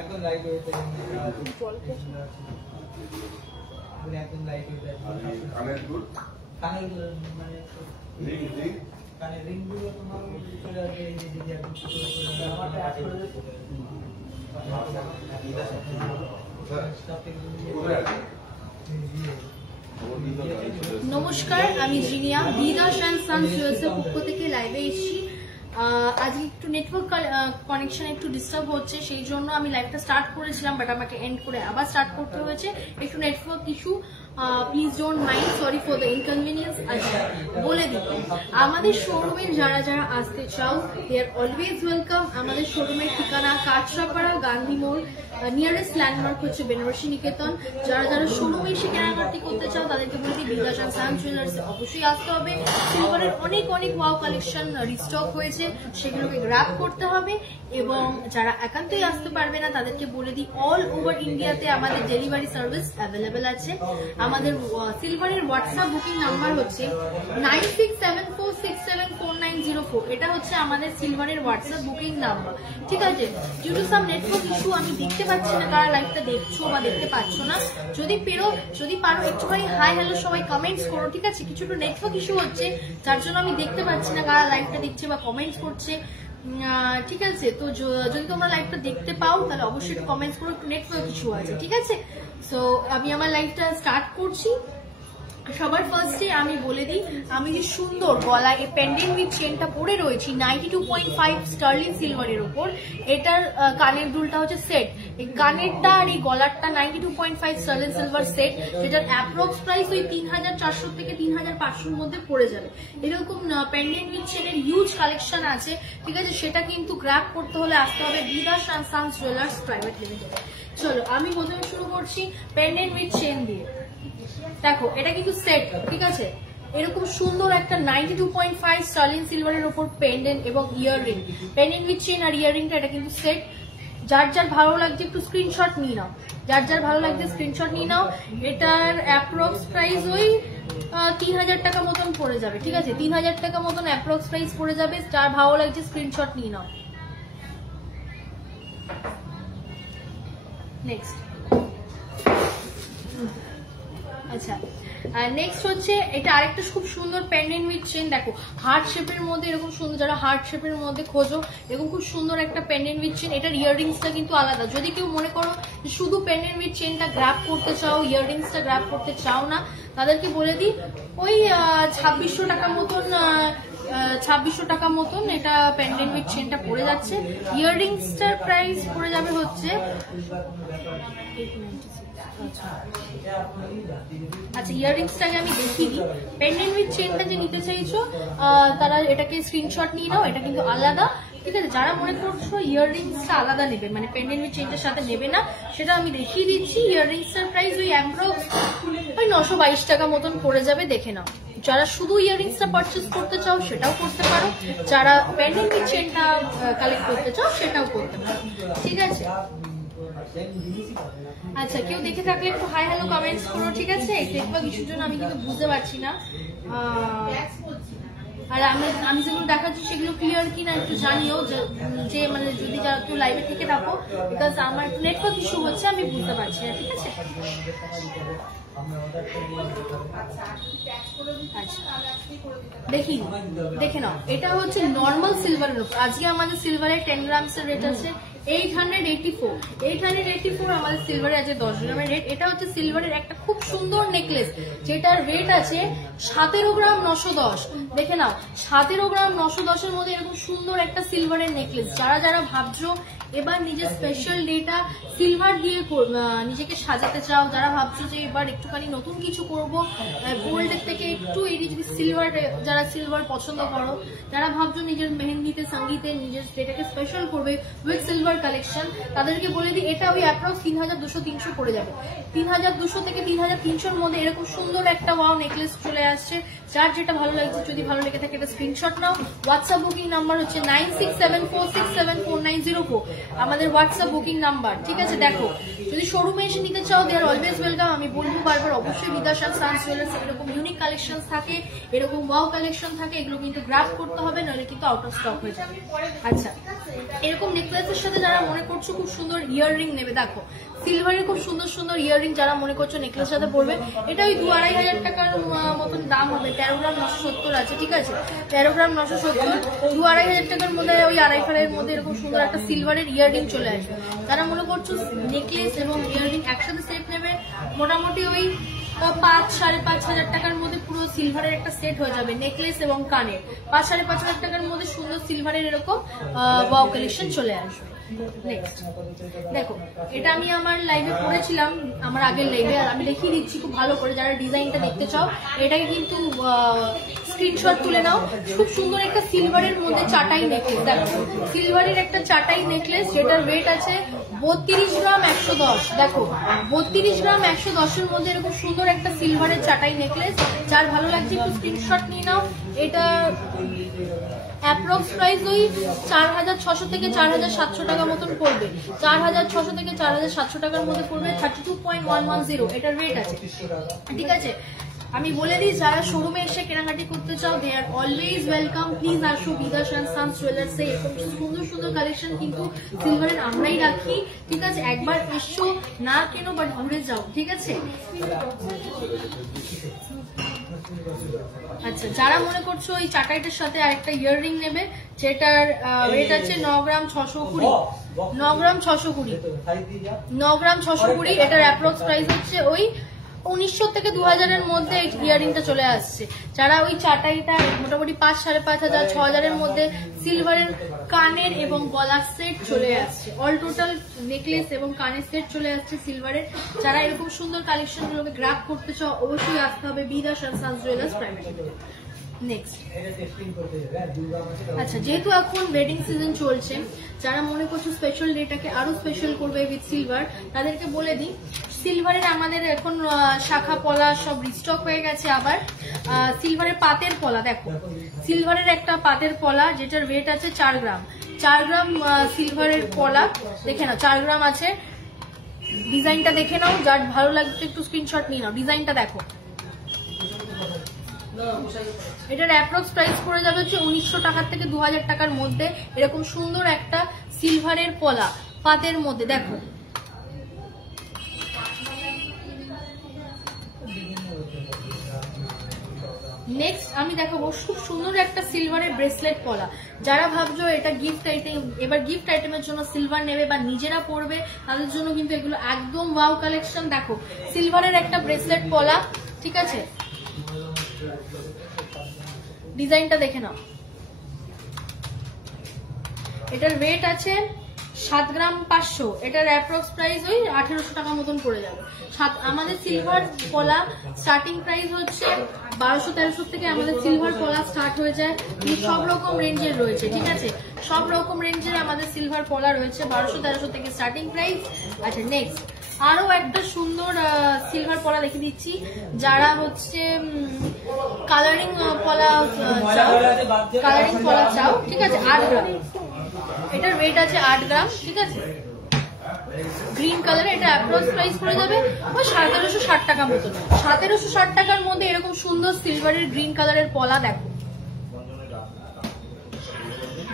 একদম light weight একদম light weight কানের দুল মানে কানের রিং গুলো তোমার চলে আসবে এই যে দিদি একদম ছোট নমস্কার, আমি জিনিয়া বিদাস এন্ড সানস জুয়েলার্সের পক্ষ থেকে লাইভে এসেছি। আজকে একটু নেটওয়ার্ক কানেকশন একটু ডিস্টার্ব হচ্ছে, সেই জন্য আমি লাইভটা স্টার্ট করেছিলাম, বাট আমাকে এন্ড করে আবার স্টার্ট করতে হয়েছে, একটু network issue. Please don't mind, sorry for the inconvenience. আচ্ছা, বলে দিই আমাদের শোরুমে যারা যারা আসতে চাও দে আর অলওয়েজ ওয়েলকাম। আমাদের শোরুমের ঠিকানা কাটরাপাড়া, গান্ধী মোড়, নিয়ারেস্ট ল্যান্ডমার্ক হচ্ছে বেনারসি নিকেতন। যারা যারা শোরুমে এসে কেনাকাটি করতে চাও তাদেরকে বলে দিই বিদাস এন্ড সানস জুয়েলার্সে অবশ্যই আসতে হবে। সিলভারের অনেক অনেক ওয়াও কালেকশন রিস্টক হয়েছে, সেগুলোকে গ্র্যাব করতে হবে। এবং যারা একান্তই আসতে পারবে না তাদেরকে বলে দিই অল ওভার ইন্ডিয়াতে আমাদের ডেলিভারি সার্ভিস অ্যাভেলেবেল আছে। আমাদের সিলভারের হোয়াটসঅ্যাপ বুকিং নাম্বার হচ্ছে 9674674904। এটা হচ্ছে আমাদের সিলভারের হোয়াটসঅ্যাপ বুকিং নাম্বার, ঠিক আছে? Due to some network issue আমি দেখতে পাচ্ছি না কারা লাইভটা দেখছো বা দেখতে পাচ্ছ না। যদি পারো একটুখানি হাই হ্যালো সবাই কমেন্টস করো, ঠিক আছে? কিছু একটু নেটওয়ার্ক ইস্যু হচ্ছে যার জন্য আমি দেখতে পাচ্ছি না কারা লাইভটা দেখছে বা কমেন্টস করছে, ঠিক আছে? তো যদি তোমরা লাইভটা দেখতে পাও তাহলে অবশ্যই একটু কমেন্টস করো, একটু নেটওয়ার্ক ইস্যু আছে, ঠিক আছে? সো আমি আমার লাইভটা স্টার্ট করছি। সবার ফার্স্টে আমি বলে দিই, আমি যে সুন্দর গলায় এই পেন্ডেন্ট উইথ চেনটা পরে রয়েছি 92.5 স্টার্লিং সিলভারের উপর। এটার কানের দুলটা হচ্ছে সেট, এই কানেরটা আর এই গলারটা 92.5 স্টার্লিং সিলভার সেট, যেটার অ্যাপ্রক্স প্রাইস ওই 3400 থেকে 3500 মধ্যে পড়ে যাবে। এরকম পেন্ডেন্ট উইথ চেনের হিউজ কালেকশন আছে, ঠিক আছে? সেটা কিন্তু গ্র্যাব করতে হলে আসতে হবে Bidas and Sons Jewellers Private Limited. চলো আমি প্রথমে শুরু করছি পেন্ডেন্ট উইথ চেন দিয়ে। দেখো এটা কিন্তু সেট, ঠিক আছে? এরকম সুন্দর একটা 92.5 স্টার্লিং সিলভারের উপর পেন্ডেন্ট এবং ইয়াররিং, পেন্ডেন্ট উইথ চেন আর ইয়াররিংটা এটা কিন্তু সেট। যার যার ভালো লাগছে একটু স্ক্রিনশট নিয়ে নাও, যার যার ভালো লাগছে স্ক্রিনশট নিয়ে নাও। এটার অ্যাপ্রক্স প্রাইস ওই 3000 টাকা মতন পড়ে যাবে, ঠিক আছে? 3000 টাকা মতন অ্যাপ্রক্স প্রাইস পড়ে যাবে। যার ভালো লাগছে স্ক্রিনশট নিয়ে নাও। নেক্সট, আচ্ছা, আর নেক্সট হচ্ছে এটা আরেকটা খুব সুন্দর পেন্ডেন্ট উইথ চেন। দেখো হার্ট শেপের মধ্যে এরকম সুন্দর, যারা হার্ট শেপের মধ্যে খোঁজো এরকম খুব সুন্দর একটা পেন্ডেন্ট উইথ চেন। এটার ইয়াররিংসটা কিন্তু আলাদা। যদি কেউ মনে করো শুধু পেন্ডেন্ট উইথ চেনটা গ্র্যাব করতে চাও, ইয়াররিংসটা গ্র্যাব করতে চাও না, তাদেরকে বলে দিই ওই 2600 টাকা মতন 2600 টাকা মতন এটা পেন্ডেন্ট উইথ চেনটা পড়ে যাচ্ছে। ইয়াররিংসটার প্রাইস পড়ে যাবে হচ্ছে আচ্ছা, ইয়াররিংসটাকে আমি দেখিয়ে দিই। পেন্ডেন্ট উইথ চেনটা যে নিতে চাইছো তারা এটাকে স্ক্রিনশট নিয়ে নাও, এটা কিন্তু আলাদা, ঠিক আছে? যারা মনে করছো ইয়াররিংসটা আলাদা নেবে, মানে পেন্ডেন্ট উইথ চেনটার সাথে নেবে না, সেটা আমি দেখিয়ে দিচ্ছি। ইয়াররিংসটার প্রাইস ওই অ্যাপ্রক্স ওই 922 টাকা মতন পড়ে যাবে, দেখে নাও। যারা শুধু ইয়াররিংসটা পারচেজ করতে চাও সেটাও করতে পারো, যারা পেন্ডেন্ট উইথ চেনটা কালেক্ট করতে চাও সেটাও করতে পারো, ঠিক আছে? আচ্ছা, কেউ দেখে থাকলে একটু হাই হ্যালো কমেন্টস করো, ঠিক আছে? নেটওয়ার্ক ইস্যুর জন্য আমি কিন্তু বুঝতে পারছি না। আর আমি যেগুলো দেখাচ্ছি সেগুলো ক্লিয়ার কিনা একটু জানিও, যে মানে যদি যারা কেউ লাইভে থেকে থাকো, বিকজ আমার নেটওয়ার্ক ইস্যু হচ্ছে, আমি বুঝতে পারছি না, ঠিক আছে? দেখে নাও, এটা হচ্ছে নর্মাল সিলভারের উপর। আজকে আমাদের সিলভারের 10 গ্রামসের রেট আছে 884 আমাদের সিলভারের আছে 10 গ্রামের রেট। এটা হচ্ছে সিলভারের একটা খুব সুন্দর নেকলেস, যেটার রেট আছে 17 গ্রাম 910। দেখে নাও 17 গ্রাম 910 মধ্যে এরকম সুন্দর একটা সিলভারের নেকলেস। যারা যারা ভাবছো এবার নিজের স্পেশাল ডেটা সিলভার দিয়ে নিজেকে সাজাতে চাও, যারা ভাবছো যে এবার একটুখানি নতুন কিছু করব গোল্ডের থেকে একটু এটি, যদি সিলভার, যারা সিলভার পছন্দ করো, যারা ভাবছো নিজের মেহেন্দিতে সঙ্গীতে নিজের ডেটাকে স্পেশাল করবে উইথ সিলভার কালেকশন, তাদেরকে বলে দিই এটা ওই অ্যাপ্রক্স 3200-300 পড়ে যাবে। 3200 থেকে 3300-র মধ্যে এরকম সুন্দর একটা ওয়াও নেকলেস চলে আসছে। যার যেটা ভালো লাগছে, যদি ভালো লেগে থাকে এটা স্ক্রিনশট নাও। হোয়াটসঅ্যাপ বুকিং নাম্বার হচ্ছে 9674674904 আমাদের হোয়াটসঅ্যাপ বুকিং নাম্বার, ঠিক আছে? দেখো যদি শোরুমে এসে নিতে চাও দে আর অলওয়েজ ওয়েলকাম। আমি বলবো বারবার, অবশ্যই বিদাস এন্ড সানস জুয়েলার্স এরকম ইউনিক কালেকশন থাকে, এরকম ওয়াও কালেকশন থাকে, এগুলো কিন্তু গ্র্যাব করতে হবে, নইলে কিন্তু আউট অফ স্টক হয়ে যাবে। আচ্ছা, এরকম নেকলেসের সাথে যারা মনে করছো খুব সুন্দর ইয়াররিং নেবে, দেখো সিলভারের খুব সুন্দর সুন্দর ইয়াররিং যারা মনে করছো নেকলেসের সাথে পড়বে, এটা ওই 2-2.5 টাকার মতন দাম হবে। 13 গ্রাম 970 আছে, ঠিক আছে, 13 গ্রাম 970, 2-2.5 টাকার মধ্যে ওই 2.5 ফারের মধ্যে এরকম সুন্দর একটা সিলভারের ইয়াররিং চলে আসবে। যারা মনে করছো নেকলেস এবং ইয়াররিং একসাথে সেট নেবে, মোটামুটি ওই 5-5.5 হাজার টাকার মধ্যে পুরো সিলভারের একটা সেট হয়ে যাবে। নেকলেস এবং কানের 5-5.5 হাজার টাকার মধ্যে সুন্দর সিলভারের এরকম ওয়াও কালেকশন চলে আসবে। নেক্সট দেখো, এটা আমি আমার লাইভে পড়েছিলাম, আমার আগের লাইভে, আর আমি দেখিয়ে দিচ্ছি খুব ভালো করে। যারা ডিজাইনটা দেখতে চাও এটাকে কিন্তু স্ক্রিনশট তুলে নাও। খুব সুন্দর একটা সিলভারের মধ্যে চাটাই নেকলেস, দেখো সিলভারের একটা চাটাই নেকলেস, যেটার ওয়েট আছে 32 গ্রাম 110। দেখো 32 গ্রাম 110-এর মধ্যে এরকম সুন্দর একটা সিলভারের চাটাই নেকলেস। যার ভালো লাগছে একটু স্ক্রিনশট নিয়ে নাও। এটা অ্যাপ্রক্স প্রাইস ওই 4600 থেকে 4700 টাকা মতন পড়বে। 4600 থেকে 4700 টাকার মধ্যে পড়বে। 32.110 এটার রেট আছে, ঠিক আছে। আমি বলে দিই, যারা শোরুমে এসে কেনাকাটি করতে চাও, দে আর অলওয়েজ ওয়েলকাম। প্লিজ আসো বিদাস অ্যান্ড সানস জুয়েলার্সে। এরকম সুন্দর সুন্দর কালেকশন কিন্তু সিলভারের আমরাই রাখি, ঠিক আছে। একবার এসো, না কেন বাট ঘুরে যাও, ঠিক আছে। আচ্ছা, যারা মনে করছো ওই চাটাইটার সাথে আরেকটা ইয়াররিং নেবে, যেটার রেট আছে 9 গ্রাম 620, 9 গ্রাম 620, 9 গ্রাম 620, এটার অ্যাপ্রক্স প্রাইস হচ্ছে ওই 1900 থেকে 2000-এর মধ্যে ইয়াররিংটা চলে আসছে। যারা ওই চাটাইটা মোটামুটি 5-5.5 হাজার 6,000-এর মধ্যে সিলভারের কানের এবং গলার সেট চলে আসছে, অল টোটাল নেকলেস এবং কানের সেট চলে আসছে সিলভারের। যারা এরকম সুন্দর কালেকশন গুলোকে গ্র্যাব করতে চাও, অবশ্যই আসতে হবে Bidas and Sons Jewellers Private Limited. Next, আচ্ছা, যেহেতু এখন ওয়েডিং সিজন চলছে, যারা মনে করছো স্পেশাল ডেটাকে আরো স্পেশাল করবে উইথ সিলভার, তাদেরকে বলে দিই সিলভারের আমাদের এখন শাখা পলা সব রিস্টক হয়ে গেছে। আবার সিলভারের পাতের পলা, দেখো সিলভারের একটা পাতের পলা, যেটার ওয়েট আছে 4 গ্রাম, 4 গ্রাম সিলভারের পলা, দেখে নাও 4 গ্রাম আছে। ডিজাইনটা দেখে নাও, যার ভালো লাগছে একটু স্ক্রিনশট নিয়ে নাও। ডিজাইনটা দেখো, এটার অ্যাপ্রক্স প্রাইস পড়ে যাবে হচ্ছে 1900 টাকার থেকে 2000 টাকার মধ্যে। এরকম সুন্দর একটা সিলভারের পলা পাতের মধ্যে, দেখো নেক্সট আমি দেখাবো খুব সুন্দর একটা সিলভারের ব্রেসলেট পলা। যারা ভাবছো এটা গিফট আইটেম, এবার গিফট আইটেমের জন্য সিলভার নেবে বা নিজেরা পরবে, তাদের জন্য কিন্তু এগুলো একদম ওয়াও কালেকশন। দেখো সিলভারের একটা ব্রেসলেট পলা, ঠিক আছে, ডিজাইনটা দেখে নাও। এটার ওয়েট আছে 7 গ্রাম 500, এটার অ্যাপ্রক্স প্রাইস ওই 1800 টাকা মতন পড়ে যাবে। আমাদের সিলভার পলা স্টার্টিং প্রাইস হচ্ছে 1200-1300 থেকে আমাদের সিলভার পলা স্টার্ট হয়ে যায়। সব রকম রেঞ্জের রয়েছে, ঠিক আছে, সব রকম রেঞ্জের আমাদের সিলভার পলা রয়েছে, 1200-1300 থেকে স্টার্টিং প্রাইস। আচ্ছা, নেক্সট আরো একটা সুন্দর সিলভার পলা দেখে দিচ্ছি। যারা হচ্ছে কালারিং পলা চাও, কালারিং পলা চাও, ঠিক আছে, 8 গ্রাম, এটার ওয়েট আছে 8 গ্রাম, ঠিক আছে, গ্রিন কালার। এটা অ্যাপ্রক্স প্রাইস পড়ে যাবে 1760 টাকা মতো। 1760 টাকার মধ্যে এরকম সুন্দর সিলভারের গ্রিন কালারের পলা, দেখো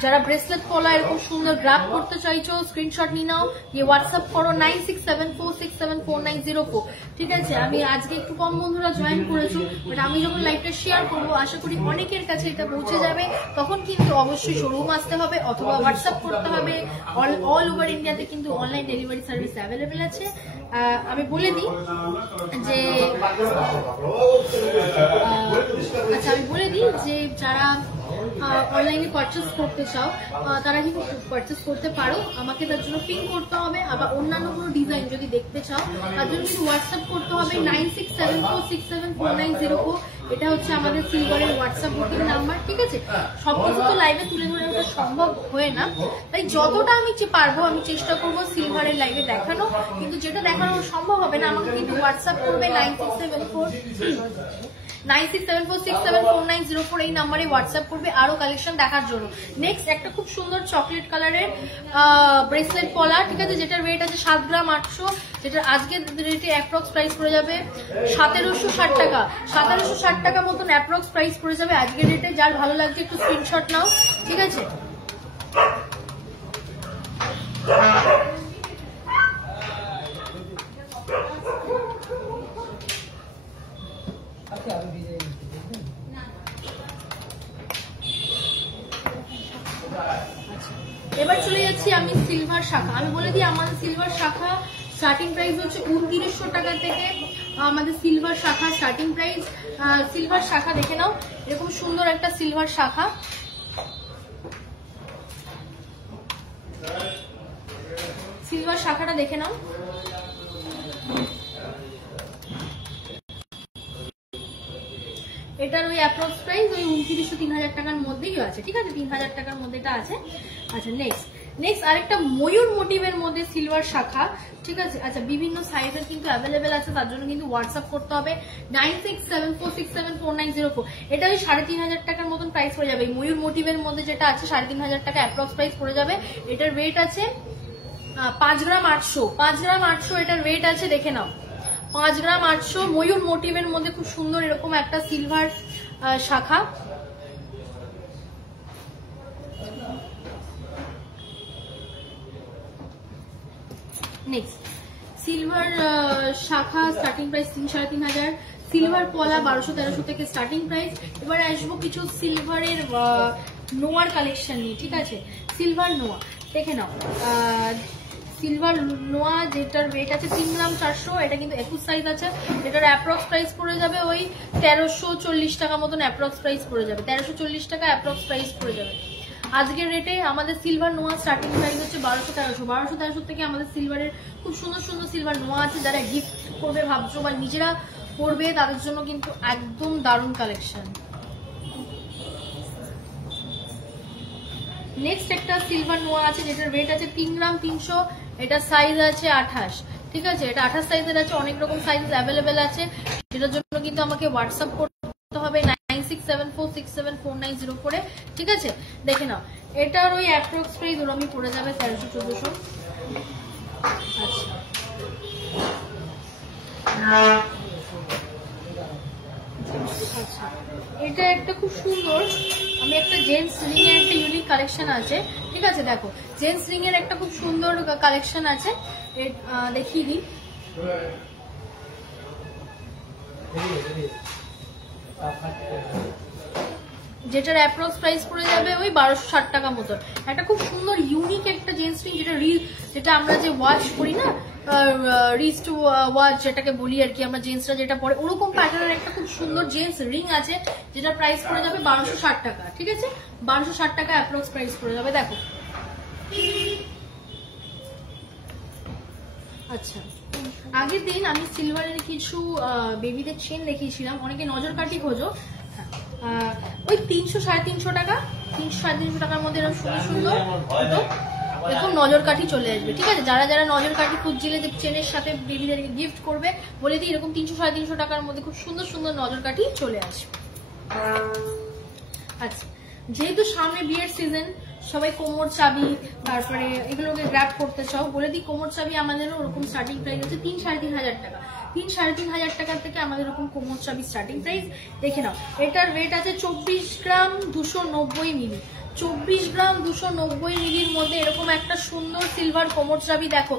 যারা ব্রেসলেট পলা এরকম সুন্দর গ্র্যাব করতে চাইছো, স্ক্রিনশট নিয়ে নাও, গিয়ে হোয়াটসঅ্যাপ করো 9674674904, ঠিক আছে। আমি আজকে একটু কম বন্ধুরা জয়েন করেছো, বাট আমি যখন লাইভটা শেয়ার করবো আশা করি অনেকের কাছে এটা পৌঁছে যাবে। তখন কিন্তু অবশ্যই শোরুম আসতে হবে অথবা হোয়াটসঅ্যাপ করতে হবে। অল ওভার ইন্ডিয়াতে কিন্তু অনলাইন ডেলিভারি সার্ভিস অ্যাভেলেবেল আছে। আমি বলে দিই যে আচ্ছা, আমি বলে দিই যে যারা অনলাইনে পারচেস করতে চাও তারা কিন্তু পারচেস করতে পারো। আমাকে তার জন্য পিন করতে হবে, আবার অন্যান্য কোনো ডিজাইন যদি দেখতে চাও তার জন্য কিন্তু হোয়াটসঅ্যাপ করতে হবে 9674674904। এটা হচ্ছে আমাদের সিলভারের হোয়াটসঅ্যাপ বুকিং নাম্বার, ঠিক আছে। সবকিছু তো লাইভে তুলে ধরে ওটা সম্ভব হয়ে না, তাই যতটা আমি পারবো আমি চেষ্টা করবো সিলভারের লাইভে দেখানো, কিন্তু যেটা দেখানো সম্ভব হবে না আমাকে কিন্তু হোয়াটসঅ্যাপ করবে 9674674904 এই নাম্বারে হোয়াটসঅ্যাপ করবে আরো কালেকশন দেখার জন্য। নেক্সট একটা খুব সুন্দর চকলেট কালারের ব্রেসলেট পলা, ঠিক আছে, যেটার ওয়েট আছে 7 গ্রাম 800, যেটার আজকের রেটে অ্যাপ্রক্স প্রাইস পড়ে যাবে 1760 টাকা। 1760 টাকা মতন অ্যাপ্রক্স প্রাইস পড়ে যাবে আজকের রেটে। যার ভালো লাগছে একটু স্ক্রিনশট নাও, ঠিক আছে। এবার চলে যাচ্ছি আমি সিলভার শাখা। আমি বলে দিই আমাদের সিলভার শাখা স্টার্টিং প্রাইস হচ্ছে 2900 টাকা থেকে আমাদের সিলভার শাখা স্টার্টিং প্রাইস। সিলভার শাখা দেখে নাও, এরকম সুন্দর একটা সিলভার শাখা। সিলভার শাখাটা দেখে নাও। এটার ওই অ্যাপ্রক্স প্রাইস ওই 2900-3000 টাকার মধ্যেই আছে, ঠিক আছে, 3000 টাকার মধ্যে এটা আছে। আচ্ছা নেক্সট আরেকটা ময়ূর মোটিভের মধ্যে সিলভার শাখা, ঠিক আছে। আচ্ছা বিভিন্ন সাইজের কিন্তু অ্যাভেলেবেল আছে, তার জন্য কিন্তু হোয়াটসঅ্যাপ করতে হবে 9674674904। এটা ওই 3500 টাকার মতন প্রাইস পড়ে যাবে। ময়ূর মোটিভের মধ্যে যেটা আছে 3500 টাকা অ্যাপ্রক্স প্রাইস পড়ে যাবে। এটার ওয়েট আছে 5 গ্রাম 800, 5 গ্রাম 800 এটার ওয়েট আছে, দেখে নাও 5 গ্রাম 800। ময়ূর মোটিভের মধ্যে খুব সুন্দর এরকম একটা সিলভার শাখা। নেক্সট সিলভার শাখা স্টার্টিং প্রাইস 3-3500। সিলভার পলা 1200-1300 থেকে স্টার্টিং প্রাইস। এবারে আসবো কিছু সিলভারের নোয়ার কালেকশন নিয়ে, ঠিক আছে। সিলভার নোয়া দেখে নাও, সিলভার নোয়া যেটার ওয়েট আছে 3 গ্রাম 400, এটা কিন্তু 21 সাইজ আছে। এটার অ্যাপ্রক্স প্রাইস পড়ে যাবে ওই 1340 টাকা মতন অ্যাপ্রক্স প্রাইস পড়ে যাবে, 1340 টাকা অ্যাপ্রক্স প্রাইস পড়ে যাবে। আজকের রেটে আমাদের সিলভার নোয়া স্টার্টিং প্রাইস হচ্ছে 1200-1300 থেকে আমাদের সিলভারের খুব সুন্দর সুন্দর সিলভার নোয়া আছে। যারা গিফট করবে ভাবছো বা নিজেরা করবে তাদের জন্য কিন্তু একদম দারুণ কালেকশন। নেক্সট একটা সিলভার নোয়া আছে যেটার ওয়েট আছে 3 গ্রাম 300, এটা সাইজ আছে 28, ঠিক আছে। এটা 28 সাইজের আছে, অনেক রকম সাইজ অ্যাভেলেবেল আছে, যেটার জন্য কিন্তু আমাকে হোয়াটসঅ্যাপ করতে হবে 9674674904, ঠিক আছে। দেখে নাও এটার ওই অ্যাপ্রক্স প্রাইস ওরমই পড়ে যাবে 1300-1400। আচ্ছা এটা একটা খুব সুন্দর, আমি একটা জেন্টস রিং এর একটা ইউনিক কালেকশন আছে, ঠিক আছে। দেখো জেন্টস রিং এর একটা খুব সুন্দর কালেকশন আছে, দেখিয়ে দিই। যেটার অ্যাপ্রক্স প্রাইস পড়ে যাবে ওই 1260 টাকা মতন। একটা খুব সুন্দর ইউনিক একটা জেন্টস রিং, যেটা আমরা যে ওয়াচ করি না, রিস্ট ওয়াচ যেটাকে বলি আর কি, আমরা জেন্টসরা যেটা পরে ওরকম প্যাটার্নের একটা খুব সুন্দর জেন্টস রিং আছে, যেটা প্রাইস পড়ে যাবে 1260 টাকা, ঠিক আছে। 1260 টাকা অ্যাপ্রক্স প্রাইস পড়ে যাবে। দেখো আচ্ছা আগের দিন আমি সিলভারের কিছু বেবিদের চেন দেখিয়েছিলাম, অনেকে নজর কাঠি খোঁজো, ওই 300-350 টাকা, 300-350 টাকার মধ্যে এরকম সুন্দর সুন্দর এরকম নজর কাঠি চলে আসবে, ঠিক আছে। যারা যারা নজর কাঠি খুঁজছিলে চেনের সাথে বেবিদেরকে গিফট করবে, বলে দিই এরকম 300-350 টাকার মধ্যে খুব সুন্দর সুন্দর নজর কাঠি চলে আসবে। আচ্ছা যেহেতু সামনে বিয়ের সিজন, সবাই কোমর চাবি তারপরে এগুলোকে গ্র্যাব করতে চাও, বলে দিই কোমর চাবি আমাদেরও ওরকম স্টার্টিং প্রাইস হচ্ছে 3-3.5 টাকা, 3-3.5 টাকা থেকে আমাদের এরকম কোমর চাবি স্টার্টিং প্রাইস। দেখে নাও এটার ওয়েট আছে 24 গ্রাম 290 মিলি, 24 গ্রাম 290 মিলির মধ্যে এরকম একটা সুন্দর সিলভার কোমর চাবি। দেখো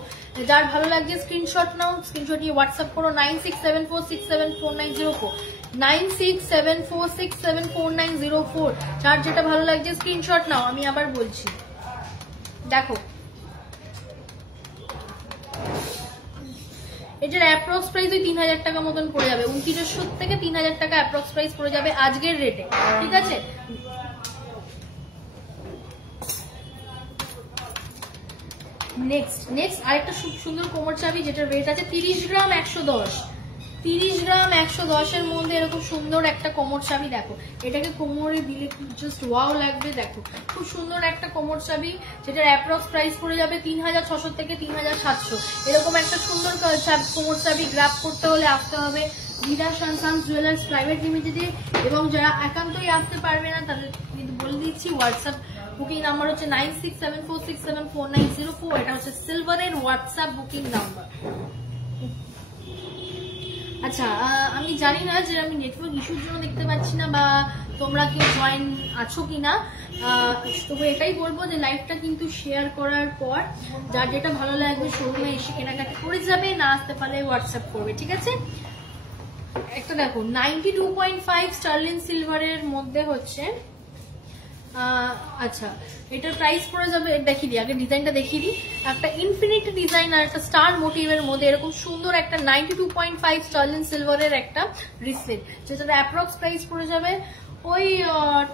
যার ভালো লাগছে স্ক্রিনশট নাও, স্ক্রিনশট নিয়ে হোয়াটসঅ্যাপ করো 9674674904, 9674674904। যার যেটা ভালো লাগছে স্ক্রিনশট নাও, আমি আবার বলছি। দেখো এটার অ্যাপ্রক্স প্রাইস ওই 3000 টাকা মতন পড়ে যাবে, 2900 থেকে 3000 টাকা অ্যাপ্রক্স প্রাইস পড়ে যাবে আজকের রেটে, ঠিক আছে। নেক্সট আরেকটা খুব সুন্দর কোমর চাবি যেটার ওয়েট আছে 30 গ্রাম 110, 30 গ্রাম 110 এর মধ্যে এরকম সুন্দর একটা কোমর চাবি। দেখো এটাকে কোমরে দিলে জাস্ট ওয়াও লাগবে। দেখো খুব সুন্দর একটা কোমর চাবি, যেটার অ্যাপ্রক্স প্রাইস পড়ে যাবে 3600 থেকে 3700। এরকম একটা সুন্দর কোমর চাবি গ্র্যাব করতে হলে আসতে হবে দিদা সানসান জুয়েলার্স প্রাইভেট লিমিটেডে, এবং যারা একান্তই আসতে পারবে না তাদের কিন্তু বলে দিচ্ছি হোয়াটসঅ্যাপ বুকিং নাম্বার হচ্ছে 9674674904, এটা হচ্ছে সিলভারের হোয়াটসঅ্যাপ বুকিং নাম্বার। আচ্ছা, আমি জানি না যে আমি নেটওয়ার্ক ইস্যুর জন্য দেখতে পাচ্ছি না বা তোমরা কেউ জয়েন আছো কিনা, তবে এটাই বলবো যে লাইভটা কিন্তু শেয়ার করার পর যার যেটা ভালো লাগবে শোরুমে এসে কেনাকাটা করে যাবে, না আসতে পারলে হোয়াটসঅ্যাপ করবে, ঠিক আছে? একটা দেখো 92.5 স্টার্লিন সিলভারের মধ্যে হচ্ছে, আচ্ছা এটার প্রাইস পড়ে যাবে, দেখিয়ে দিই আগে ডিজাইনটা দেখিয়ে দিই। একটা ইনফিনিটি ডিজাইন আর একটা স্টার মোটিভের মধ্যে এরকম সুন্দর একটা 92.5 স্টার্লিন সিলভারের একটা রিসলেট, যেটার অ্যাপ্রক্স প্রাইস পড়ে যাবে ওই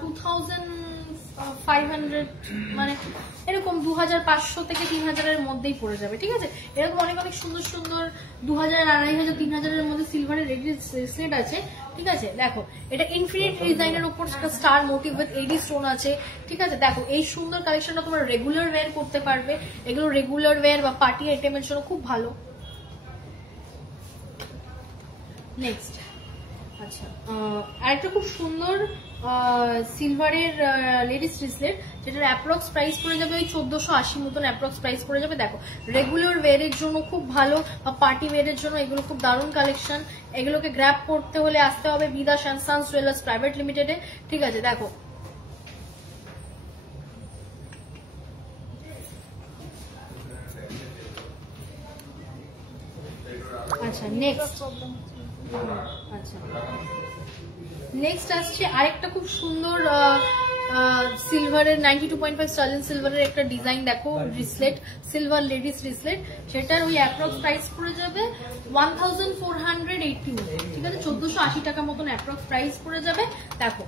2500, মানে এরকম 2500 থেকে 3000-এর মধ্যেই পড়ে যাবে, ঠিক আছে? এরকম অনেক অনেক সুন্দর সুন্দর 2000, 2500, 3000-এর মধ্যে সিলভারের রেডি সেট আছে, ঠিক আছে? দেখো এটা ইনফিনিট ডিজাইনের উপর star motif with AD stone আছে, ঠিক আছে? দেখো এই সুন্দর কালেকশনটা তোমরা রেগুলার ওয়্যার করতে পারবে, এগুলো রেগুলার ওয়্যার বা পার্টি আইটেমের জন্য খুব ভালো। নেক্সট, আচ্ছা আরেকটা খুব সুন্দর সিলভারের লেডিস রিসলেট, যেটার অ্যাপ্রক্স প্রাইস পড়ে যাবে ওই 1480 মতন অ্যাপ্রক্স প্রাইস পড়ে যাবে। দেখো রেগুলার ওয়্যারের জন্য খুব ভালো বা পার্টি ওয়্যারের জন্য এগুলো খুব দারুণ কালেকশন। এগুলোকে গ্র্যাব করতে হলে আসতে হবে Bidas and Sons Jewellers private লিমিটেডে, ঠিক আছে? দেখো আচ্ছা নেক্সট আসছে আরেকটা খুব সুন্দর সিলভারের 92.5 স্টার্লিন সিলভারের একটা ডিজাইন, দেখো রিসলেট, সিলভার লেডিস রিসলেট, সেটার ওই অ্যাপ্রক্স প্রাইস পড়ে যাবে 1480, ঠিক আছে? 1480 টাকা মতন অ্যাপ্রক্স প্রাইস পড়ে যাবে। দেখো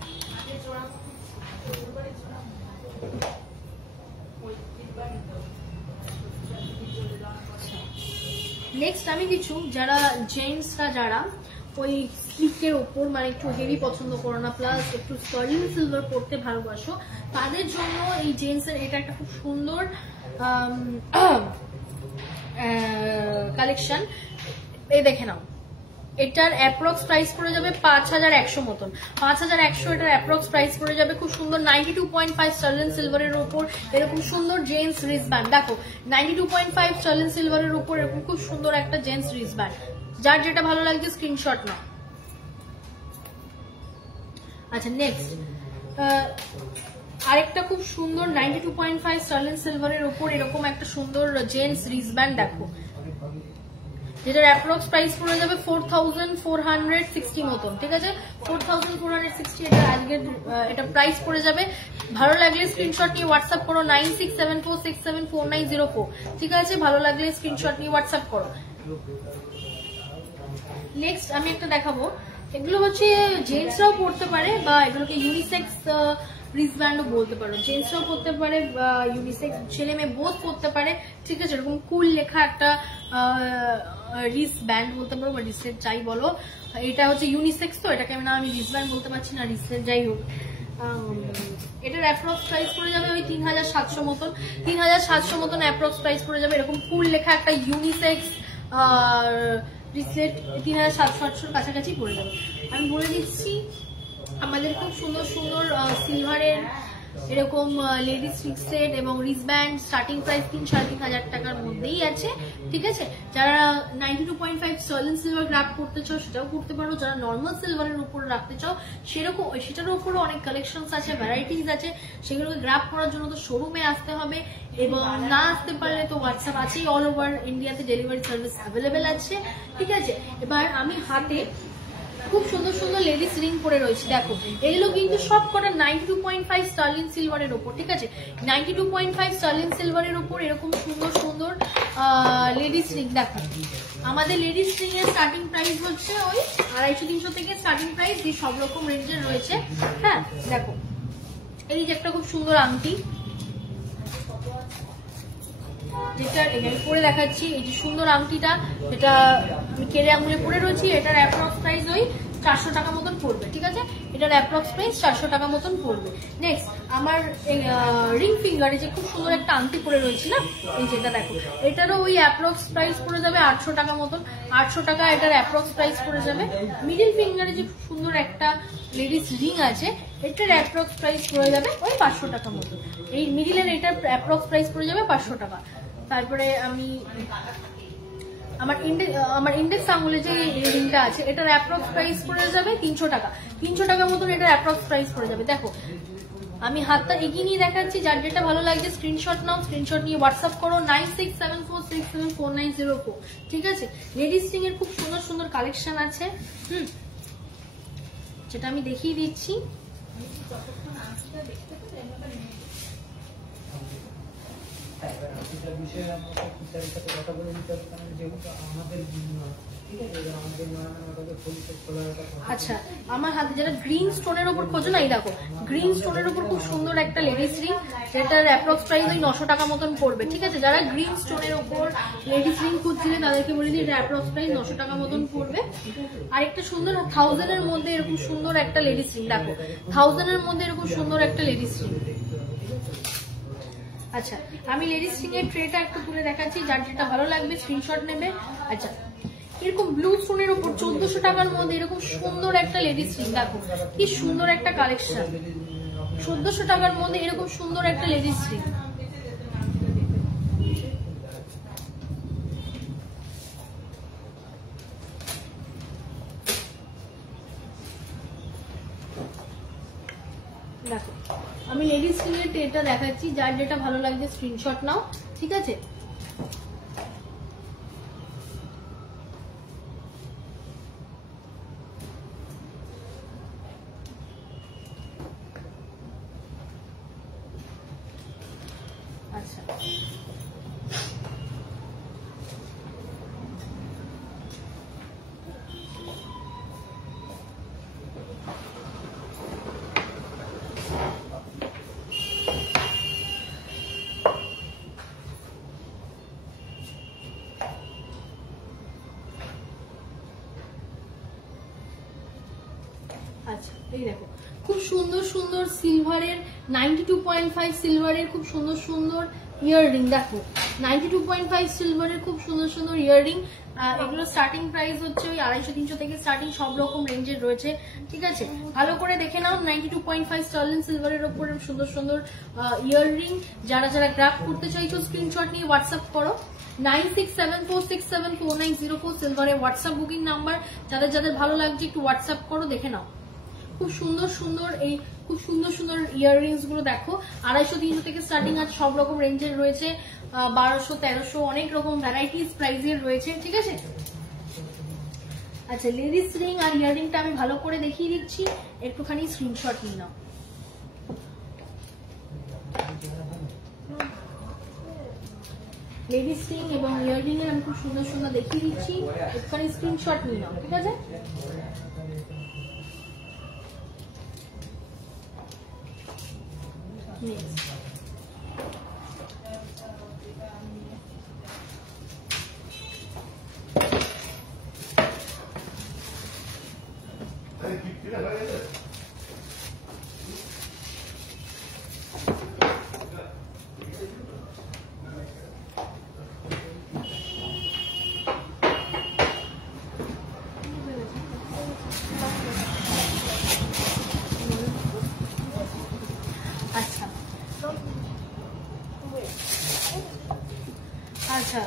নেক্সট আমি কিছু যারা জেন্টসরা যারা ওই স্লিকের ওপর মানে একটু হেভি পছন্দ করো না, প্লাস একটু স্টার্লিং সিলভার পড়তে ভালোবাসো, তাদের জন্য এই জেন্টসের এটা একটা খুব সুন্দর কালেকশন। এই দেখে নাও, এটার অ্যাপ্রক্স প্রাইস পড়ে যাবে 5100 মতন, 5100 এটার অ্যাপ্রক্স প্রাইস পড়ে যাবে। খুব সুন্দর 92.5 স্টার্লিন সিলভারের উপর এরকম সুন্দর জেন্টস রিস্টব্যান্ড, দেখো 92.5 স্টার্লিন সিলভারের উপর এরকম খুব সুন্দর একটা জেন্টস রিস্টব্যান্ড, যার যেটা ভালো লাগছে স্ক্রিনশট নাও। আচ্ছা নেক্সট আরেকটা খুব সুন্দর 92.5 স্টার্লিন সিলভারের উপর এরকম একটা সুন্দর জেন্টস রিস্টব্যান্ড, দেখো যেটার অ্যাপ্রক্স প্রাইস পড়ে যাবে 4460 মতন, ঠিক আছে? 4460 এটা আজকে এটা প্রাইস পড়ে যাবে। ভালো লাগলে স্ক্রিনশট নিয়ে হোয়াটসঅ্যাপ করো 9674674904, ঠিক আছে? ভালো লাগলে স্ক্রিনশট নিয়ে হোয়াটসঅ্যাপ করো। নেক্সট আমি একটা দেখাবো, এগুলো হচ্ছে জেন্টসরাও পড়তে পারে বা এগুলোকে ইউনিসেক্স রিস্টব্যান্ডও বলতে পারো, জেন্টসরাও পড়তে পারে বা ইউনিসেক্স ছেলে মেয়ে বোধ পড়তে পারে, ঠিক আছে? এরকম কুল লেখা একটা রিস্টব্যান্ড বলতে পারো বা রিসলেট যাই বলো, এটা হচ্ছে ইউনিসেক্স, তো এটাকে আমি রিস্টব্যান্ড বলতে পারছি না, রিসলেট যাই হোক। এটার অ্যাপ্রক্স প্রাইস পড়ে যাবে ওই 3700 মতন, 3700 মতন অ্যাপ্রক্স প্রাইস পড়ে যাবে। এরকম কুল লেখা একটা ইউনিসেক্স রিসলেট 3700-800 কাছাকাছি পড়ে যাবে। আমি বলে দিচ্ছি আমাদের খুব সুন্দর সুন্দর সিলভারের এরকম লেডিস রিসলেট এবং রিসব্যান্ড স্টার্টিং প্রাইস 3-3.5 টাকার মধ্যেই আছে, ঠিক আছে? যারা 92.5 স্টার্লিন সিলভার গ্র্যাব করতে চাও সেটাও করতে পারো, যারা নর্মাল সিলভারের উপর রাখতে চাও সেরকম সেটার উপরও অনেক কালেকশনস আছে, ভ্যারাইটিস আছে, সেগুলোকে গ্র্যাব করার জন্য তো শোরুমে আসতে হবে এবং না আসতে পারলে তো হোয়াটসঅ্যাপ আছেই, অল ওভার ইন্ডিয়াতে ডেলিভারি সার্ভিস অ্যাভেলেবেল আছে, ঠিক আছে? এবার আমি হাতে খুব সুন্দর সুন্দর লেডিস রিং পরে রয়েছে, দেখো এগুলো কিন্তু সব কটা 92.5 স্টার্লিন সিলভারের উপর, ঠিক আছে? 92.5 স্টার্লিন সিলভারের উপর এরকম সুন্দর সুন্দর লেডিস রিং। দেখো আমাদের লেডিস রিং এর স্টার্টিং প্রাইস হচ্ছে ওই 250-300 থেকে স্টার্টিং প্রাইস, যে সব রকম রেঞ্জের রয়েছে। হ্যাঁ দেখো এই যে একটা খুব সুন্দর আংটি, যেটা আমি পরে দেখাচ্ছি, এই যে সুন্দর আংটিটা যেটা আমি কেড়ে আঙুলে পরে রয়েছি, এটার অ্যাপ্রক্স প্রাইস ওই 400 টাকা মতন পড়বে, ঠিক আছে? এটার অ্যাপ্রক্স প্রাইস 400 টাকা মতন পড়বে। নেক্সট আমার রিং ফিঙ্গারে যে খুব সুন্দর একটা আংটি পরে রয়েছে না, এই যেটা দেখো, এটারও ওই অ্যাপ্রক্স প্রাইস পড়ে যাবে 800 টাকা মতন, 800 টাকা এটার অ্যাপ্রক্স প্রাইস পড়ে যাবে। মিডিল ফিঙ্গারে যে সুন্দর একটা লেডিস রিং আছে, এটার অ্যাপ্রক্স প্রাইস পড়ে যাবে ওই 500 টাকা মতন, এই মিডিলের এটার অ্যাপ্রক্স প্রাইস পড়ে যাবে 500 টাকা। তারপরে আমি আমার ইন্ডেক্স আঙুলে যে রিংটা আছে এটার অ্যাপ্রক্স প্রাইস পড়ে যাবে 300 টাকা। 300 টাকা মতন এটার অ্যাপ্রক্স প্রাইস পড়ে যাবে। দেখো আমি হাতটা এগিয়ে নিয়ে দেখাচ্ছি, যার যেটা ভালো লাগছে স্ক্রিনশট নাও, স্ক্রিনশট নিয়ে হোয়াটসঅ্যাপ করো 9674674904। ঠিক আছে, লেডিস রিং এর খুব সুন্দর সুন্দর কালেকশন আছে, যেটা আমি দেখিয়ে দিচ্ছি। আচ্ছা, আমার হাতে যেটা গ্রিন স্টোনের উপর খোঁজো না, এই দেখো গ্রিন স্টোনের উপর খুব সুন্দর একটা লেডিস রিং, যেটার অ্যাপ্রক্স প্রাইস ওই 900 টাকা মতন পড়বে। ঠিক আছে, যারা গ্রিন স্টোনের উপর লেডিস রিং খুঁজছিলেন তাদেরকে বলে দিই, এটা অ্যাপ্রক্স প্রাইস 900 টাকা মতন পড়বে। আর একটা সুন্দর 1000 এর মধ্যে এরকম সুন্দর একটা লেডিস রিং, দেখো 1000 এর মধ্যে এরকম সুন্দর একটা লেডিস রিং। আচ্ছা, আমি লেডিস রিং এর ট্রেটা একটু তুলে দেখাচ্ছি, যার যেটা ভালো লাগবে স্ক্রিনশট নেবে। আচ্ছা, এরকম ব্লু স্টোনের উপর 1400 টাকার মধ্যে এরকম সুন্দর একটা লেডিস রিং, দেখো কি সুন্দর একটা কালেকশন। 1400 টাকার মধ্যে এরকম সুন্দর একটা লেডিস রিং। দেখো আমি লেডিস রিং এর ট্রেটা দেখাচ্ছি, যার যেটা ভালো লাগছে স্ক্রিনশট নাও। ঠিক আছে, আচ্ছা আচ্ছা, এই দেখো খুব সুন্দর সুন্দর সিলভারের 92.5 সিলভারের খুব সুন্দর সুন্দর ইয়াররিং। দেখো 92.5 সিলভারের খুব সুন্দর সুন্দর ইয়াররিং। এগুলো স্টার্টিং প্রাইস হচ্ছে ওই 250-300 থেকে স্টার্টিং, সব রকম রেঞ্জের রয়েছে। ঠিক আছে, ভালো করে দেখে নাও। 92.5 স্টার্লিং সিলভারের উপরে সুন্দর সুন্দর ইয়াররিং। যারা যারা গ্রাফ করতে চাইছো স্ক্রিনশট নিয়ে হোয়াটসঅ্যাপ করো 9674674904 সিলভারের হোয়াটসঅ্যাপ বুকিং নাম্বার। যাদের যাদের ভালো লাগছে একটু হোয়াটসঅ্যাপ করো, দেখে নাও। খুব সুন্দর সুন্দর এই খুব সুন্দর সুন্দর ইয়াররিংস গুলো দেখো 250-300 থেকে স্টার্টিং আছে, সব রকম রেঞ্জের রয়েছে, 1200-1300 অনেক রকম ভ্যারাইটিস প্রাইজের রয়েছে। ঠিক আছে, আচ্ছা লেডিস রিং আর ইয়াররিংটা আমি ভালো করে দেখিয়ে দিচ্ছি, একটুখানি স্ক্রিনশট নিয়ে নাও। লেডিস রিং এবং ইয়াররিং এর আমি খুব সুন্দর সুন্দর দেখিয়ে দিচ্ছি, একটুখানি স্ক্রিনশট নিয়ে নাও। ঠিক আছে, আচ্ছা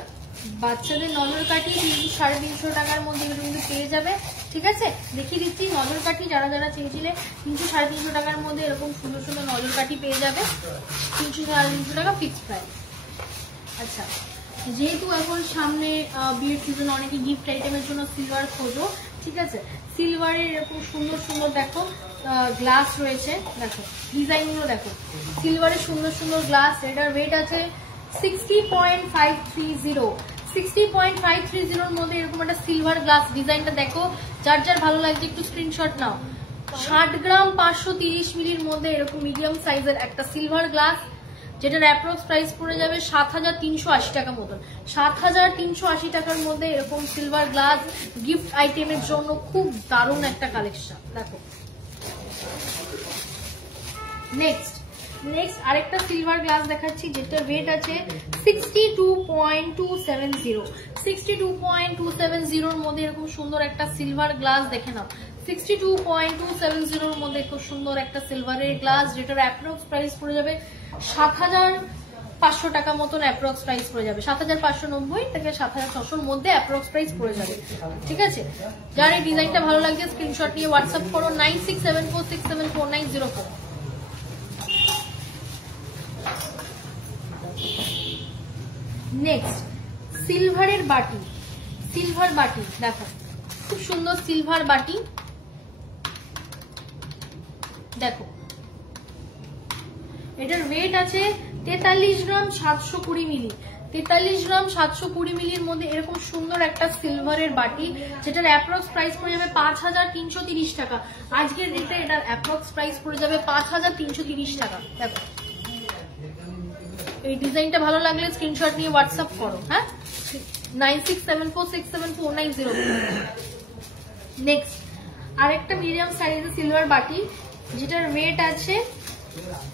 বাচ্চাদের নজর কাঠি 300-350 টাকার মধ্যে এগুলো কিন্তু পেয়ে যাবে। ঠিক আছে, দেখিয়ে দিচ্ছি নজর কাঠি, যারা যারা চেয়েছিলে 300-350 টাকার মধ্যে এরকম সুন্দর সুন্দর নজর কাঠি পেয়ে যাবে। 300-350 টাকা ফিক্সড প্রাইস। আচ্ছা, যেহেতু এখন সামনে বিয়ের সিজন, অনেকে গিফট আইটেমের জন্য সিলভার খোঁজো। ঠিক আছে, সিলভারের এরকম সুন্দর সুন্দর দেখো গ্লাস রয়েছে, দেখো ডিজাইন গুলো দেখো, সিলভারের সুন্দর সুন্দর গ্লাস। এটার ওয়েট আছে 60.530। 60.530 মধ্যে এরকম একটা সিলভার গ্লাস। ডিজাইনটা দেখো, যার যার ভালো লাগছে একটু স্ক্রিনশট নাও। 60 গ্রাম 530 মিলির মধ্যে এরকম মিডিয়াম সাইজের একটা সিলভার গ্লাস, যেটার অ্যাপ্রক্স প্রাইস পড়ে যাবে 7380 টাকা মতন। 7380 টাকার মধ্যে এরকম সিলভার গ্লাস গিফট আইটেমের জন্য খুব দারুণ একটা কালেকশন। দেখো নেক্সট আরেকটা সিলভার গ্লাস দেখাচ্ছি, যেটার ওয়েট আছে 62.270। 62.270 মধ্যে এরকম সুন্দর একটা সিলভার গ্লাস দেখে নাও। 62.270 মধ্যে খুব সুন্দর একটা সিলভারের গ্লাস, যেটার অ্যাপ্রক্স প্রাইস পড়ে যাবে 7000 500 টাকা মতন অ্যাপ্রক্স প্রাইস পড়ে যাবে, 7590 থেকে 7600 মধ্যে অ্যাপ্রক্স প্রাইস পড়ে যাবে। ঠিক আছে, যার এই ডিজাইনটা ভালো লাগছে স্ক্রিনশট নিয়ে হোয়াটসঅ্যাপ করো 9674674904। নেক্সট সিলভারের বাটি, সিলভার বাটি দেখো খুব সুন্দর সিলভার বাটি, দেখো এটার ওয়েট আছে 43 গ্রাম 720 মিলি, 43 গ্রাম 720 মিলির মধ্যে এরকম সুন্দর একটা সিলভারের বাটি, যেটার অ্যাপ্রক্স প্রাইস পড়ে যাবে 5330 টাকা। আজকের রেটে এটার অ্যাপ্রক্স প্রাইস পড়ে যাবে 5330 টাকা। দেখো এই ডিজাইনটা ভালো লাগলে স্ক্রিনশট নিয়ে হোয়াটসঅ্যাপ করো, হ্যাঁ 9674674904। নেক্সট আরেকটা মিডিয়াম সাইজের সিলভার বাটি, যেটার ওয়েট আছে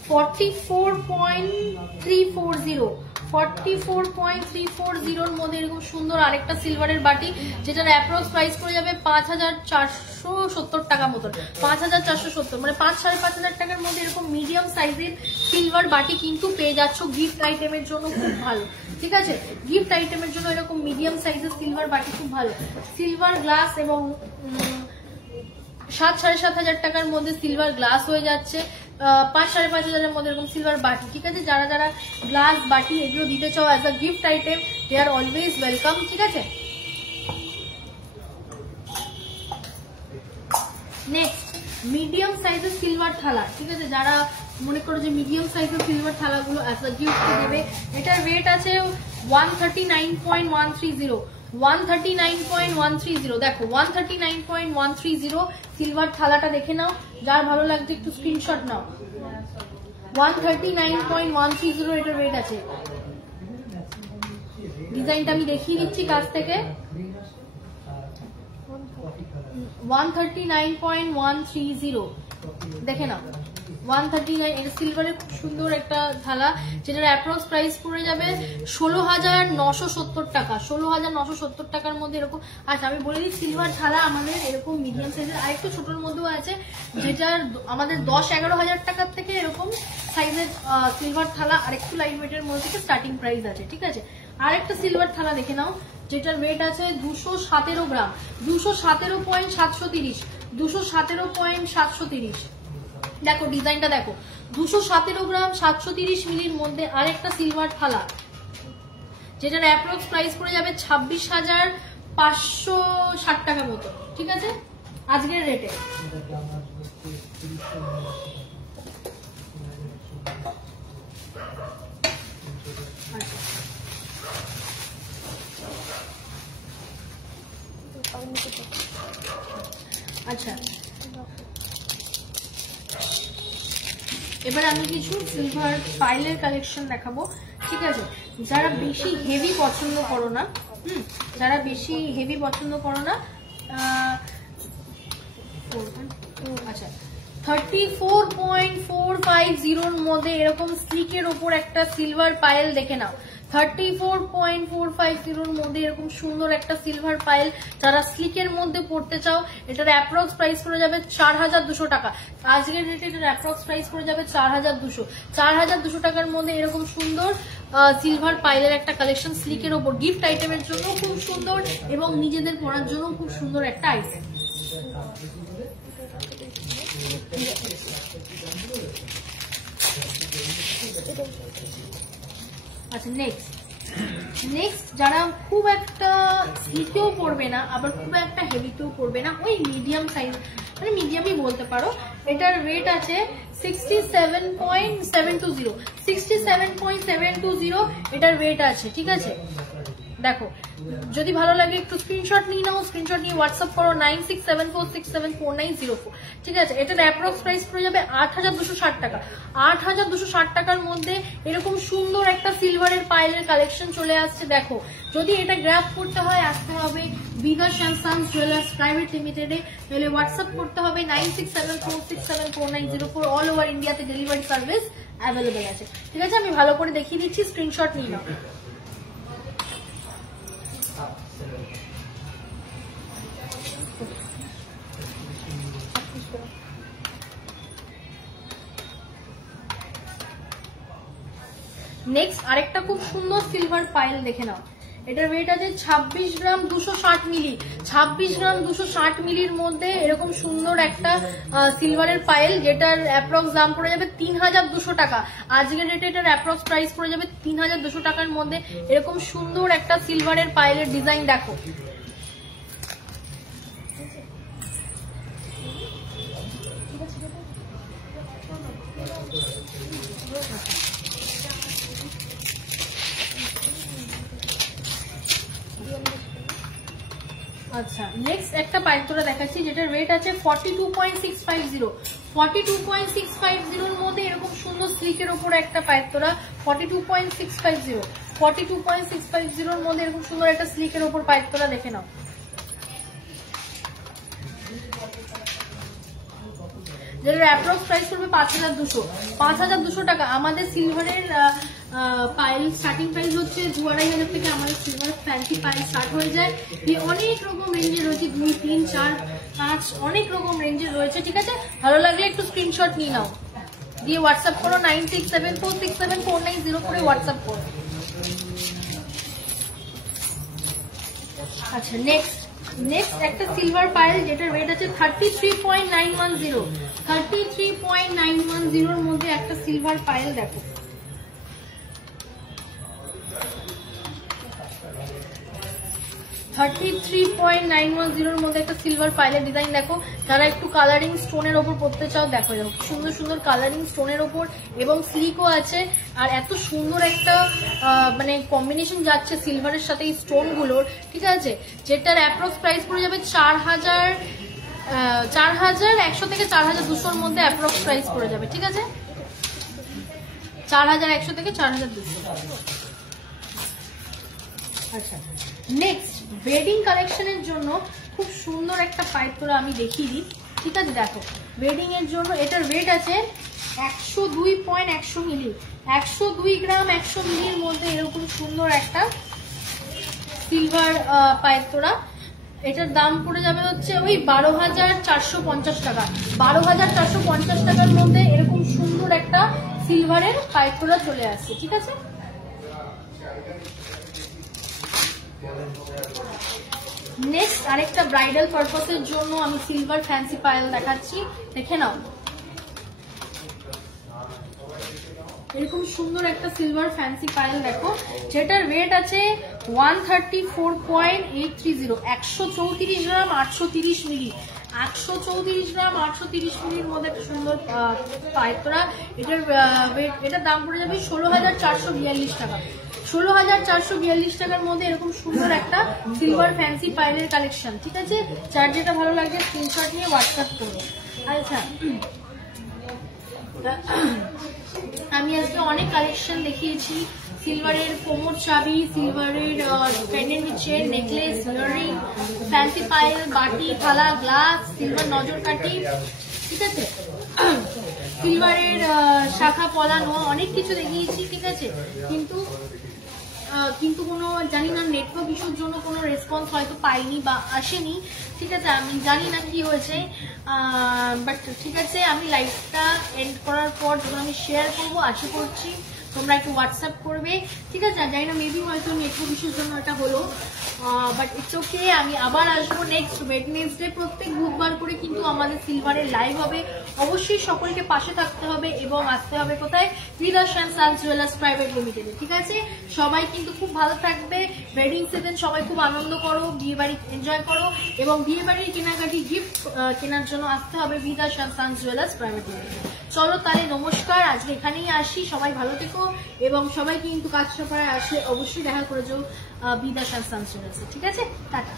44.340 এর মধ্যে এরকম সুন্দর আরেকটা সিলভারের বাটি, যেটার অ্যাপ্রক্স প্রাইস পড়ে যাবে 5470 টাকা মতন, 5470 মানে 5-5.5 টাকার মধ্যে এরকম মিডিয়াম সাইজের সিলভার বাটি কিন্তু পেয়ে যাচ্ছ গিফট আইটেমের জন্য, খুব ভালো। ঠিক আছে, গিফট আইটেমের জন্য এরকম মিডিয়াম সাইজের সিলভার বাটি খুব ভালো। সিলভার গ্লাস এবং 7-7.5 টাকার মধ্যে সিলভার গ্লাস হয়ে যাচ্ছে, 5-5.5 মধ্যে এরকম সিলভার বাটি। ঠিক আছে, যারা যারা গ্লাস বাটি এগুলো দিতে চাও as a gift item, they are always welcome. ঠিক আছে, নেক্সট মিডিয়াম সাইজের সিলভার থালা। ঠিক আছে, যারা মনে করো যে মিডিয়াম সাইজের সিলভার থালাগুলো অ্যাজ আ গিফট দেবে, এটার ওয়েট আছে 139.130, 139.130। দেখো 139.130 সিলভার থালাটা দেখে নাও, যার ভালো লাগছে একটু স্ক্রিনশট নাও। 139.130 এটার রেট আছে। ডিজাইনটা আমি দেখিয়ে দিচ্ছি কাছ থেকে, 139.130 দেখে নাও, 139। এটা সিলভারের খুব সুন্দর একটা থালা, যেটার অ্যাপ্রক্স প্রাইস পড়ে যাবে 16,970 টাকা, 16,970 টাকার মধ্যে এরকম। আচ্ছা আমি বলে দিই, সিলভার থালা আমাদের এরকম মিডিয়াম সাইজের আরেকটু ছোটোর মধ্যেও আছে, যেটার আমাদের 10-11 হাজার টাকার থেকে এরকম সাইজের সিলভার থালা আরেকটু লাইট ওয়েটের মধ্যে থেকে স্টার্টিং প্রাইস আছে। ঠিক আছে, আরেকটা সিলভার থালা দেখে নাও, যেটার ওয়েট আছে 217 গ্রাম, 217.730, 217.730। দেখো ডিজাইনটা দেখো, 217 গ্রাম 730 মিলির মধ্যে আরেকটা সিলভার থালা, যেটার অ্যাপ্রক্স প্রাইস পড়ে যাবে 26,560 টাকা মতো। ঠিক আছে, আজকের রেটে। আচ্ছা এবার আমি কিছু সিলভার পাইলের কালেকশন দেখাবো। ঠিক আছে, যারা বেশি হেভি পছন্দ করো না, যারা বেশি হেভি পছন্দ করো না, আচ্ছা 34.450 মধ্যে এরকম স্লিকের ওপর একটা সিলভার পাইল দেখে নাও, 34.450 মধ্যে এরকম সুন্দর একটা সিলভার পাইল যারা স্লিকের মধ্যে পড়তে চাও, এটার অ্যাপ্রক্স প্রাইস পড়ে যাবে 4,200 টাকা। আজকের রেটে এটার অ্যাপ্রক্স প্রাইস পড়ে যাবে 4,200, 4,200 টাকার মধ্যে এরকম সুন্দর সিলভার পাইলের একটা কালেকশন স্লিকের ওপর গিফট আইটেমের জন্য খুব সুন্দর এবং নিজেদের পরার জন্য খুব সুন্দর একটা আইটেম। আচ্ছা নেক্সট যারা খুব একটা স্লিকেও পড়বে না আবার খুব একটা হেভিতেও পড়বে না, ওই মিডিয়াম সাইজ মানে মিডিয়ামই বলতে পারো, এটার ওয়েট আছে 67.720, 67.720 এটার ওয়েট আছে। ঠিক আছে, দেখো যদি ভালো লাগে একটু স্ক্রিনশট নিয়ে নাও, স্ক্রিনশট নিয়ে হোয়াটসঅ্যাপ করো 9674674904। ঠিক আছে, এটার অ্যাপ্রক্স প্রাইস পড়ে যাবে 8,260 টাকা। 8,260 টাকার মধ্যে এরকম সুন্দর একটা সিলভারের পাইলের কালেকশন চলে আসছে। দেখো যদি এটা গ্র্যাব করতে হয় আসতে হবে বিকাশ অ্যান্ড সন্স জুয়েলার্স প্রাইভেট লিমিটেডে, তাহলে হোয়াটসঅ্যাপ করতে হবে 9674674904। অল ওভার ইন্ডিয়াতে ডেলিভারি সার্ভিস অ্যাভেলেবেল আছে। ঠিক আছে, আমি ভালো করে দেখিয়ে দিচ্ছি, স্ক্রিনশট নিয়ে নাও। নেক্সট আরেকটা খুব সুন্দর সিলভার পাইল দেখে নাও, এটার ওয়েট আছে 26 গ্রাম 260 মিলি। 26 গ্রাম 260 মিলির মধ্যে এরকম সুন্দর একটা সিলভারের পাইল, যেটার অ্যাপ্রক্স দাম পড়ে যাবে 3200 টাকা। আজকের রেটে এটার অ্যাপ্রক্স প্রাইস পড়ে যাবে 3200 টাকার মধ্যে। এরকম সুন্দর একটা সিলভারের পাইলের ডিজাইন দেখো। আচ্ছা, নেক্সট একটা পাইল তোরা দেখাচ্ছি যেটার ওয়েট আছে 42.650। 42.650 এর মধ্যে এরকম সুন্দর স্লিকের উপরে একটা পাইল তোরা 42.650 এর মধ্যে এরকম সুন্দর একটা স্লিকের উপর পাইল তোরা দেখে নাও। যেটার অ্যাপ্রক্স প্রাইস পড়বে 5200 টাকা। আমাদের সিলভারের পাইল স্টার্টিং প্রাইস হচ্ছে 2-2.5 থেকে আমাদের সিলভার ফ্যান্সি পাইল স্টার্ট হয়ে যায়। অনেক রকম রেঞ্জের রয়েছে, 2, 3, 4, 5 অনেক রকম রেঞ্জের রয়েছে। ঠিক আছে, ভালো লাগলে একটু স্ক্রিনশট নিয়ে নাও, দিয়ে হোয়াটসঅ্যাপ করো 9674674904 করে হোয়াটসঅ্যাপ করো। আচ্ছা, নেক্সট একটা সিলভার পাইল যেটার ওয়েট আছে 33.910। 33.910 এর মধ্যে একটা সিলভার পাইল দেখো। 33.910 এর মধ্যে একটা সিলভার পাইলের ডিজাইন দেখো। যারা একটু কালারিং স্টোনের ওপর পড়তে চাও দেখো, যাও সুন্দর সুন্দর কালারিং স্টোনের ওপর এবং স্লিকও আছে। আর এত সুন্দর একটা মানে কম্বিনেশন যাচ্ছে সিলভারের সাথে এই স্টোন গুলোর। ঠিক আছে, যেটার অ্যাপ্রক্স প্রাইস পড়ে যাবে 4100 থেকে 4200 এর মধ্যে অ্যাপ্রক্স প্রাইস পড়ে যাবে। ঠিক আছে, 4100 থেকে 4200। আচ্ছা, নেক্সট ওয়েডিং কালেকশনের জন্য খুব সুন্দর একটা পাইপ তোরা আমি দেখিয়ে দিই। ঠিক আছে, দেখো ওয়েডিং এর জন্য এটার ওয়েট আছে 102.100 মিলি। 102 গ্রাম 100 মিলির মধ্যে এরকম সুন্দর একটা সিলভার পাইপ তোরা। এটার দাম পড়ে যাবে হচ্ছে ওই 12,450 টাকা। 12,450 টাকার মধ্যে এরকম সুন্দর একটা সিলভারের পাইপ তোরা চলে আসছে। ঠিক আছে, নেক্সট আরেকটা ব্রাইডাল পারপাসের জন্য আমি সিলভার ফ্যান্সি পাইল দেখাচ্ছি, দেখে নাও। এরকম সুন্দর একটা সিলভার ফ্যান্সি পাইল দেখো, যেটার ওয়েট আছে 134.830। 134 গ্রাম 830 মিলি। 134 গ্রাম 830 মিলির মধ্যে একটা সুন্দর পাইপ তোরা। এটার দাম পড়ে যাবে 16,442 টাকা। 16,442 টাকার মধ্যে এরকম সুন্দর একটা সিলভার ফ্যান্সি পাইলের কালেকশন। ঠিক আছে, যার যেটা ভালো লাগে স্ক্রিনশট নিয়ে হোয়াটসঅ্যাপ করবো। আচ্ছা, আমি আজকে অনেক কালেকশন দেখিয়েছি, সিলভারের কোমর চাবি, সিলভারের pendant chain, necklace, earring, fancy পাইল, বাটি, থালা, গ্লাস, সিলভার নজর কাঠি। ঠিক আছে, সিলভারের শাখা পলা, নোয়া, অনেক কিছু দেখিয়েছি। ঠিক আছে, কিন্তু কোনো জানি না নেটওয়ার্ক ইস্যুর জন্য কোনো রেসপন্স হয়তো পাইনি বা আসেনি। ঠিক আছে, আমি জানি না কি হয়েছে, বাট ঠিক আছে, আমি লাইভটা এন্ড করার পর যখন আমি শেয়ার করবো আশা করছি তোমরা একটু হোয়াটসঅ্যাপ করবে। ঠিক আছে, জানি না মেবি হয়তো নেটওয়ার্ক ইস্যুর জন্য এটা হলো, বাট ইটস ওকে। আমি আবার আসবো নেক্সট ওয়েডনেসডে, প্রত্যেক বুধবার করে কিন্তু আমাদের সিলভারের লাইভ হবে। অবশ্যই সকলকে পাশে থাকতে হবে এবং আসতে হবে কোথায়, হৃদয় শ্যাম সানস জুয়েলার্স প্রাইভেট লিমিটেডে। ঠিক আছে, সবাই কিন্তু খুব ভালো থাকবে। ওয়েডিং সিজন সবাই খুব আনন্দ করো, বিয়ে বাড়ি এনজয় করো এবং বিয়ে বাড়ির কেনাকাটি গিফট কেনার জন্য আসতে হবে হৃদয় শ্যাম সানস জুয়েলার্স প্রাইভেট লিমিটেড। চলো তাহলে নমস্কার, আজকে এখানেই আসি। সবাই ভালো থেকো এবং সবাই কিন্তু কাজ সপাড়ায় আসলে অবশ্যই দেখা করে যাও হৃদয় শ্যাম সানস জুয়েলার্সে। ঠিক আছে, টাটা।